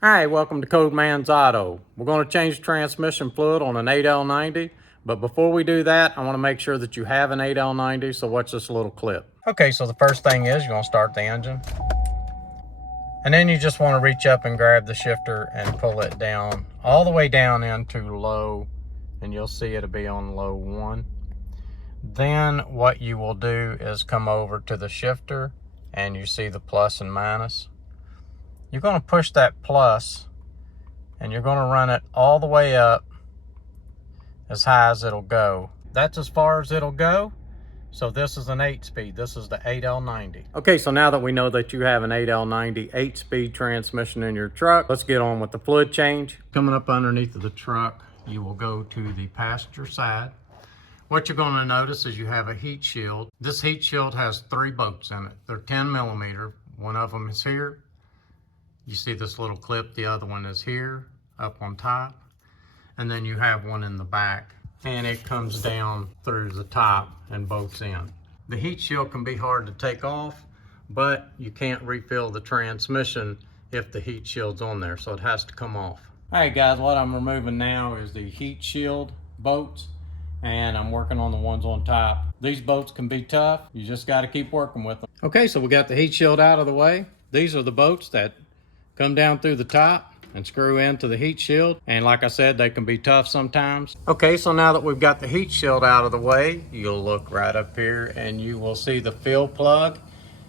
Hi, welcome to Code Man's Auto. We're going to change transmission fluid on an 8L90, but before we do that, I want to make sure that you have an 8L90, so watch this little clip. Okay, so the first thing is you're going to start the engine. And then you just want to reach up and grab the shifter and pull it down, all the way down into low, and you'll see it'll be on low 1. Then what you will do is come over to the shifter, and you see the plus and minus. You're going to push that plus, and you're going to run it all the way up as high as it'll go. That's as far as it'll go. So this is an 8-speed. This is the 8L90. Okay, so now that we know that you have an 8L90 8-speed transmission in your truck, let's get on with the fluid change. Coming up underneath of the truck, you will go to the passenger side. What you're going to notice is you have a heat shield. This heat shield has 3 bolts in it. They're 10 millimeter. One of them is here. You see this little clip, the other one is here, up on top. And then you have one in the back, and it comes down through the top and bolts in. The heat shield can be hard to take off, but you can't refill the transmission if the heat shield's on there, so it has to come off. All right guys, what I'm removing now is the heat shield bolts, and I'm working on the ones on top. These bolts can be tough, you just gotta keep working with them. Okay, so we got the heat shield out of the way. These are the bolts that come down through the top and screw into the heat shield. And like I said, they can be tough sometimes. Okay, so now that we've got the heat shield out of the way, you'll look right up here and you will see the fill plug.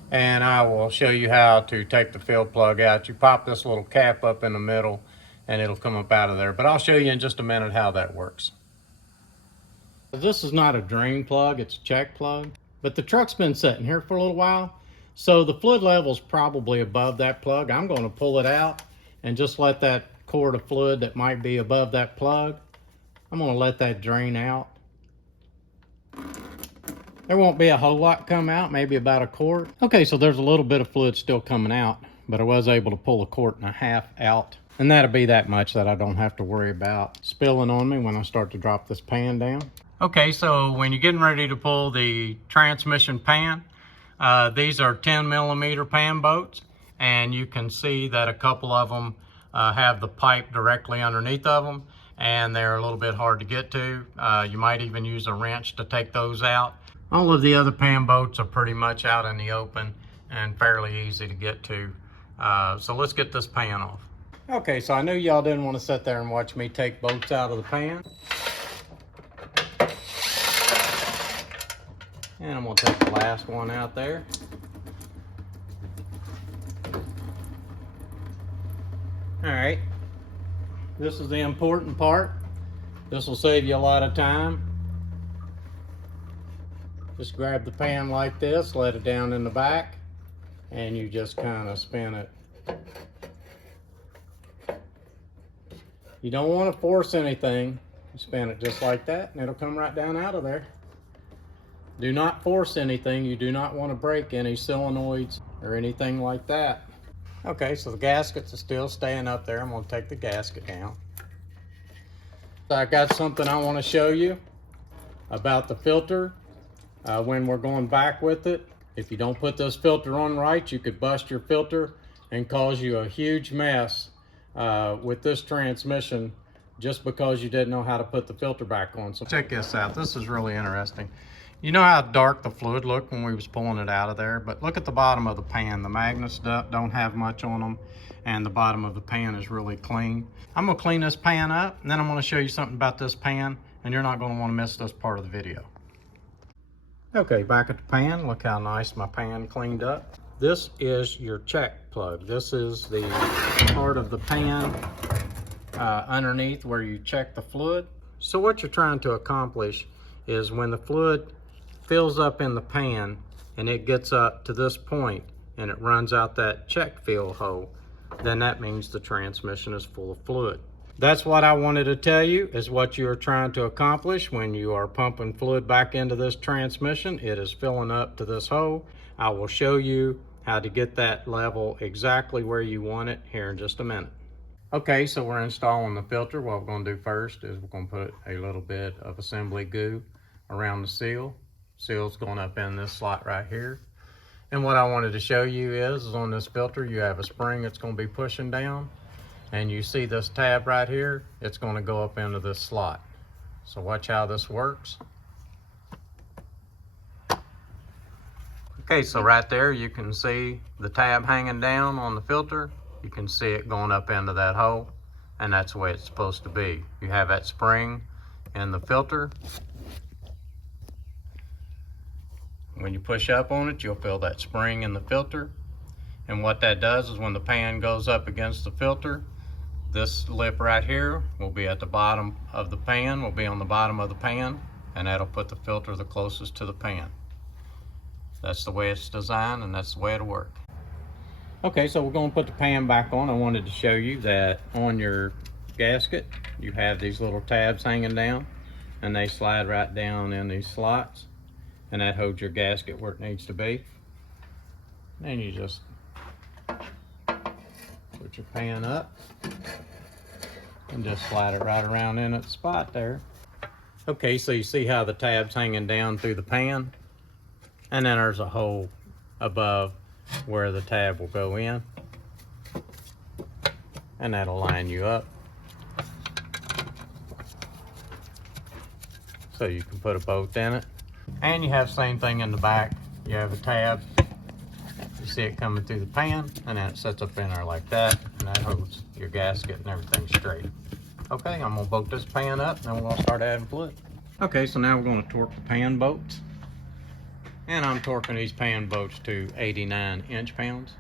And I will show you how to take the fill plug out. You pop this little cap up in the middle and it'll come up out of there. But I'll show you in just a minute how that works. This is not a drain plug, it's a check plug. But the truck's been sitting here for a little while, so the fluid level is probably above that plug. I'm going to pull it out and just let that quart of fluid that might be above that plug, I'm going to let that drain out. There won't be a whole lot come out, maybe about a quart. Okay, so there's a little bit of fluid still coming out, but I was able to pull a quart and a half out. And that'll be that much that I don't have to worry about spilling on me when I start to drop this pan down. Okay, so when you're getting ready to pull the transmission pan, these are 10 millimeter pan bolts, and you can see that a couple of them have the pipe directly underneath of them, and they're a little bit hard to get to. You might even use a wrench to take those out. All of the other pan bolts are pretty much out in the open and fairly easy to get to. So let's get this pan off. Okay, so I knew y'all didn't want to sit there and watch me take bolts out of the pan. And I'm going to take the last one out there. All right, this is the important part. This will save you a lot of time. Just grab the pan like this, let it down in the back, and you just kind of spin it. You don't want to force anything. You spin it just like that, and it'll come right down out of there. Do not force anything. You do not want to break any solenoids or anything like that. Okay, so the gaskets are still staying up there. I'm going to take the gasket down. I got something I want to show you about the filter when we're going back with it. If you don't put this filter on right, you could bust your filter and cause you a huge mess with this transmission just because you didn't know how to put the filter back on. So check this out. This is really interesting. You know how dark the fluid looked when we was pulling it out of there, but look at the bottom of the pan. The magnets don't have much on them, and the bottom of the pan is really clean. I'm gonna clean this pan up, and then I'm gonna show you something about this pan, and you're not gonna wanna miss this part of the video. Okay, back at the pan, look how nice my pan cleaned up. This is your check plug. This is the part of the pan underneath where you check the fluid. So what you're trying to accomplish is when the fluid fills up in the pan and it gets up to this point and it runs out that check fill hole, then that means the transmission is full of fluid. That's what I wanted to tell you, is what you're trying to accomplish when you are pumping fluid back into this transmission. It is filling up to this hole. I will show you how to get that level exactly where you want it here in just a minute. Okay, so we're installing the filter. What we're going to do first is we're going to put a little bit of assembly goo around the seal. Seal's going up in this slot right here. And what I wanted to show you is on this filter, you have a spring that's going to be pushing down. And you see this tab right here, it's going to go up into this slot. So watch how this works. Okay, so right there you can see the tab hanging down on the filter. You can see it going up into that hole, and that's the way it's supposed to be. You have that spring in the filter. When you push up on it, you'll feel that spring in the filter. And what that does is when the pan goes up against the filter, this lip right here will be at the bottom of the pan, will be on the bottom of the pan, and that'll put the filter the closest to the pan. That's the way it's designed, and that's the way it'll work. Okay, so we're going to put the pan back on. I wanted to show you that on your gasket, you have these little tabs hanging down, and they slide right down in these slots, and that holds your gasket where it needs to be. Then you just put your pan up and just slide it right around in its spot there. Okay, so you see how the tab's hanging down through the pan, and then there's a hole above where the tab will go in, and that'll line you up so you can put a bolt in it. And you have the same thing in the back. You have a tab, you see it coming through the pan, and then it sets up in there like that, and that holds your gasket and everything straight. Okay, I'm gonna bolt this pan up, and then we're gonna start adding fluid. Okay, so now we're gonna torque the pan bolts. And I'm torquing these pan bolts to 89 inch-pounds.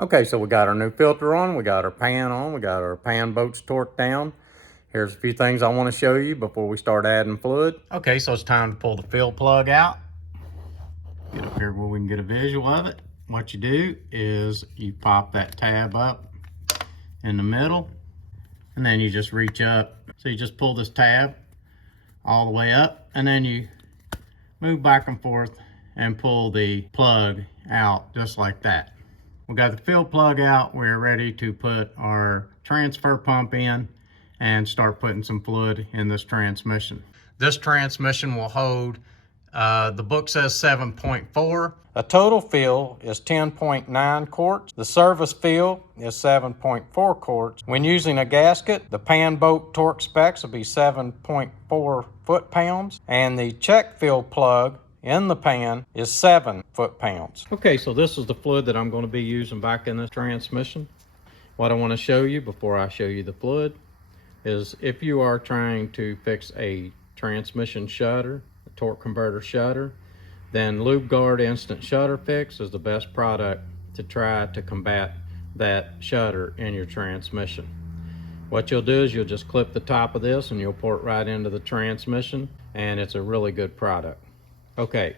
Okay, so we got our new filter on, we got our pan on, we got our pan bolts torqued down. Here's a few things I want to show you before we start adding fluid. Okay, so it's time to pull the fill plug out. Get up here where we can get a visual of it. What you do is you pop that tab up in the middle, and then you just reach up. So you just pull this tab all the way up, and then you move back and forth and pull the plug out just like that. We got the fill plug out. We're ready to put our transfer pump in and start putting some fluid in this transmission. This transmission will hold, the book says 7.4. A total fill is 10.9 quarts. The service fill is 7.4 quarts. When using a gasket, the pan bolt torque specs will be 7.4 foot-pounds, and the check fill plug in the pan is 7 foot-pounds. Okay, so this is the fluid that I'm going to be using back in this transmission. What I want to show you before I show you the fluid is if you are trying to fix a transmission shudder, a torque converter shudder, then Lube Guard Instant Shudder Fix is the best product to try to combat that shudder in your transmission. What you'll do is you'll just clip the top of this and you'll pour it right into the transmission, and it's a really good product. Okay,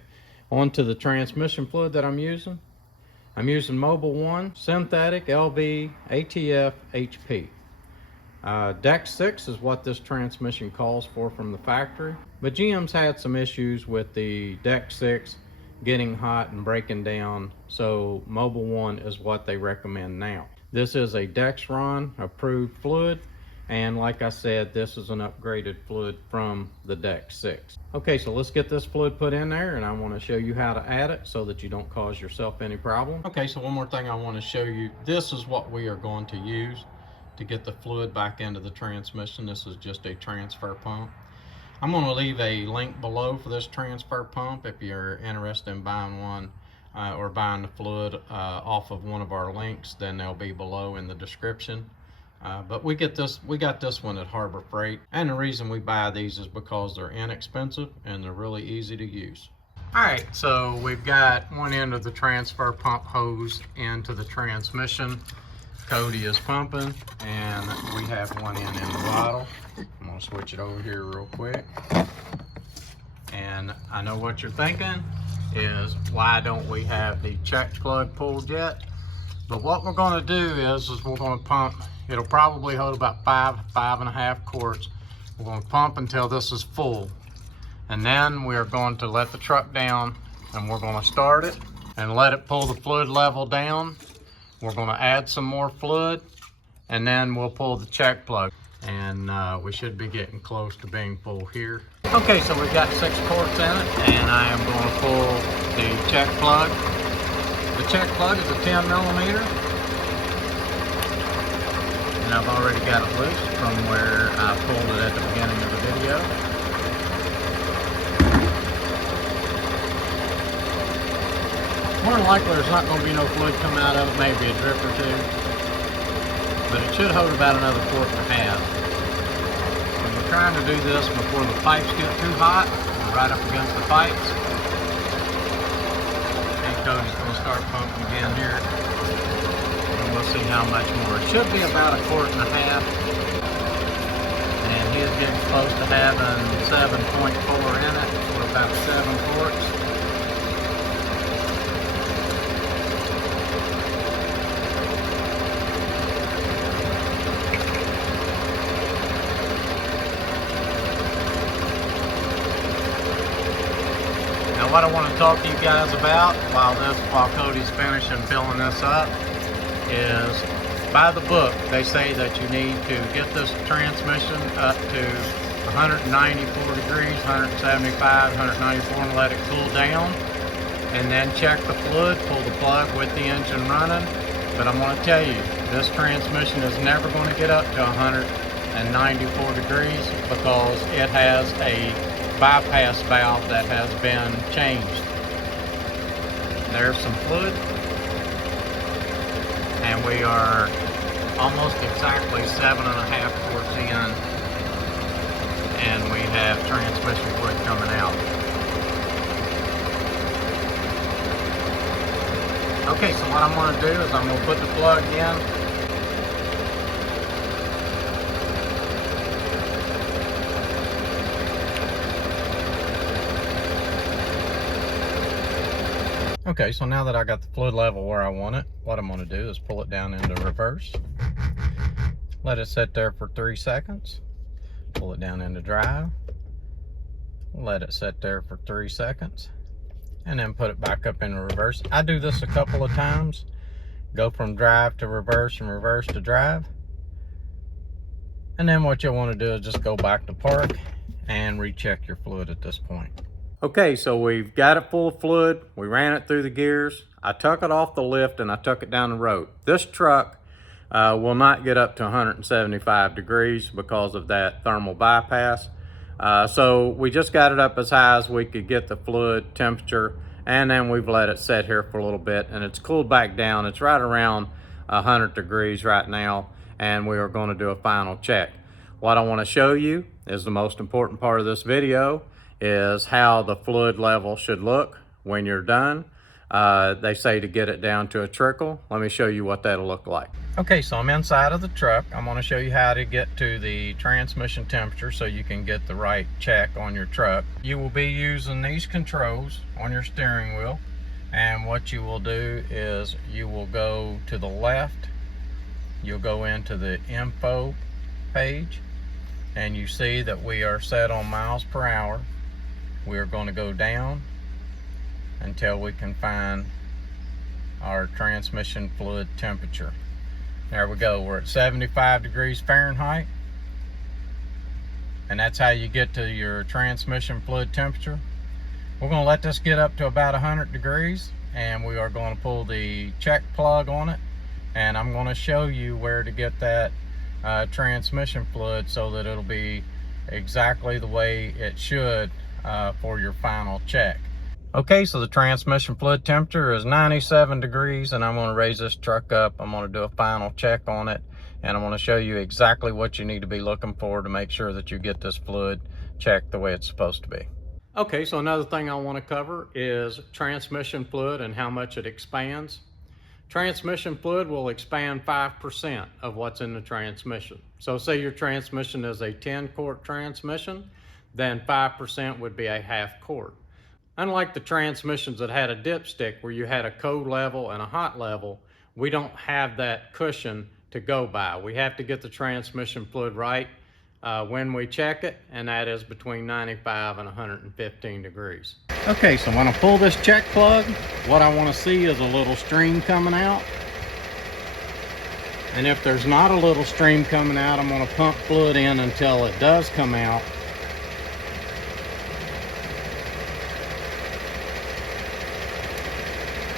on to the transmission fluid that I'm using. I'm using Mobil 1 Synthetic LV ATF HP. Deck 6 is what this transmission calls for from the factory, but GM's had some issues with the Deck 6 getting hot and breaking down, so Mobil 1 is what they recommend now. This is a Dexron approved fluid, and like I said, this is an upgraded fluid from the Deck 6. Okay, so let's get this fluid put in there, and I want to show you how to add it so that you don't cause yourself any problem. Okay, so one more thing I want to show you. This is what we are going to use to get the fluid back into the transmission. This is just a transfer pump. I'm going to leave a link below for this transfer pump if you're interested in buying one or buying the fluid off of one of our links. Then they'll be below in the description. But we got this one at Harbor Freight, and the reason we buy these is because they're inexpensive and they're really easy to use. Alright, so we've got one end of the transfer pump hose into the transmission. Cody is pumping, and we have one end in the bottle. I'm going to switch it over here real quick. And I know what you're thinking is, why don't we have the check plug pulled yet? But what we're going to do is we're going to pump. It'll probably hold about 5.5 quarts. We're going to pump until this is full. And then we're going to let the truck down, and we're going to start it and let it pull the fluid level down. We're going to add some more fluid, and then we'll pull the check plug. and we should be getting close to being full here. Okay, so we've got 6 quarts in it, and I am going to pull the check plug. The check plug is a 10 millimeter, and I've already got it loose from where I pulled it at the beginning of the video. More than likely there's not going to be no fluid come out of it, maybe a drip or two, but it should hold about another 1.5 quarts. And we're trying to do this before the pipes get too hot, right up against the pipes. And Cody's going to start pumping again here, and we'll see how much more. It should be about 1.5 quarts, and he is getting close to having 7.4 in it, or about 7 quarts. What I want to talk to you guys about while Cody's finishing filling this up is, by the book, they say that you need to get this transmission up to 194 degrees, 175, 194, and let it cool down, and then check the fluid, pull the plug with the engine running. But I'm going to tell you, this transmission is never going to get up to 194 degrees because it has a bypass valve that has been changed. There's some fluid, and we are almost exactly 7.5 quarts in, and we have transmission fluid coming out. Okay, so what I'm going to do is I'm going to put the plug in. Okay, so now that I got the fluid level where I want it, what I'm going to do is pull it down into reverse. Let it sit there for 3 seconds. Pull it down into drive. Let it sit there for 3 seconds. And then put it back up into reverse. I do this a couple of times. Go from drive to reverse and reverse to drive. And then what you'll want to do is just go back to park and recheck your fluid at this point. Okay, so we've got it full of fluid. We ran it through the gears. I took it off the lift and I took it down the road. This truck will not get up to 175 degrees because of that thermal bypass. So we just got it up as high as we could get the fluid temperature, and then we've let it sit here for a little bit, and it's cooled back down. It's right around 100 degrees right now, and we are going to do a final check. What I want to show you is the most important part of this video, is how the fluid level should look when you're done. They say to get it down to a trickle. Let me show you what that'll look like. Okay, so I'm inside of the truck. I'm going to show you how to get to the transmission temperature so you can get the right check on your truck. You will be using these controls on your steering wheel, and what you will do is you will go to the left. You'll go into the info page, and you see that we are set on miles per hour. We're going to go down until we can find our transmission fluid temperature. There we go. We're at 75 degrees Fahrenheit, and that's how you get to your transmission fluid temperature. We're going to let this get up to about 100 degrees, and we are going to pull the check plug on it, and I'm going to show you where to get that transmission fluid so that it'll be exactly the way it should for your final check. Okay, so the transmission fluid temperature is 97 degrees, and I'm going to raise this truck up. I'm going to do a final check on it, and I'm going to show you exactly what you need to be looking for to make sure that you get this fluid checked the way it's supposed to be. Okay, so another thing I want to cover is transmission fluid and how much it expands. Transmission fluid will expand 5% of what's in the transmission. So say your transmission is a 10-quart transmission, then 5% would be a half quart. Unlike the transmissions that had a dipstick where you had a cold level and a hot level, we don't have that cushion to go by. We have to get the transmission fluid right when we check it, and that is between 95 and 115 degrees. Okay, so when I pull this check plug, what I want to see is a little stream coming out. And if there's not a little stream coming out, I'm going to pump fluid in until it does come out.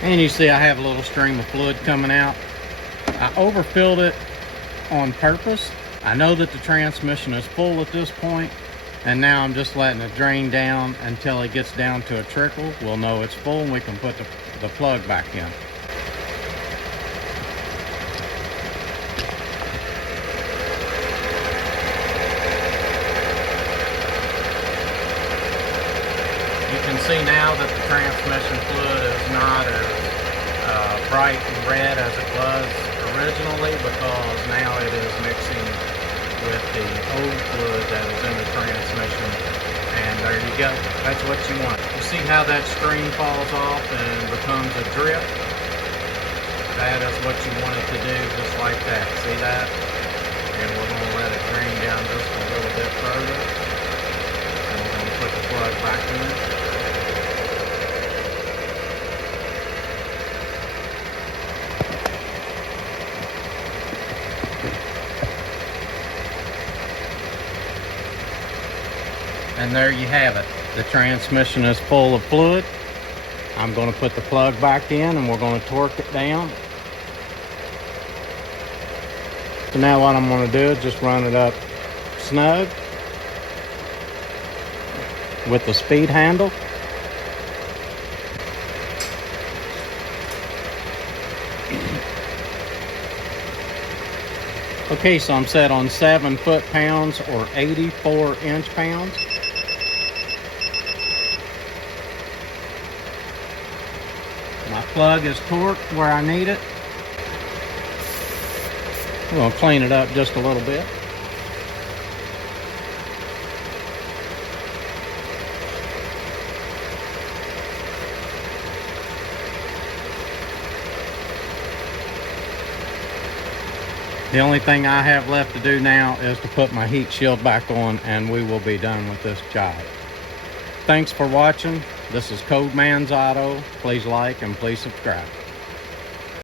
And you see I have a little stream of fluid coming out. I overfilled it on purpose. I know that the transmission is full at this point, and now I'm just letting it drain down until it gets down to a trickle. We'll know it's full and we can put the plug back in. You can see now that the transmission fluid is not as bright and red as it was originally, because now it is mixing with the old fluid that is in the transmission. And there you go. That's what you want. You see how that stream falls off and becomes a drip? That is what you want it to do, just like that. See that? And we're going to let it drain down just a little bit further. And we're going to put the plug back in. And there you have it. The transmission is full of fluid. I'm going to put the plug back in and we're going to torque it down. So now what I'm going to do is just run it up snug with the speed handle. Okay, so I'm set on 7 foot-pounds or 84 inch-pounds. My plug is torqued where I need it. I'm going to clean it up just a little bit. The only thing I have left to do now is to put my heat shield back on, and we will be done with this job. Thanks for watching. This is Codeman's Auto. Please like and please subscribe.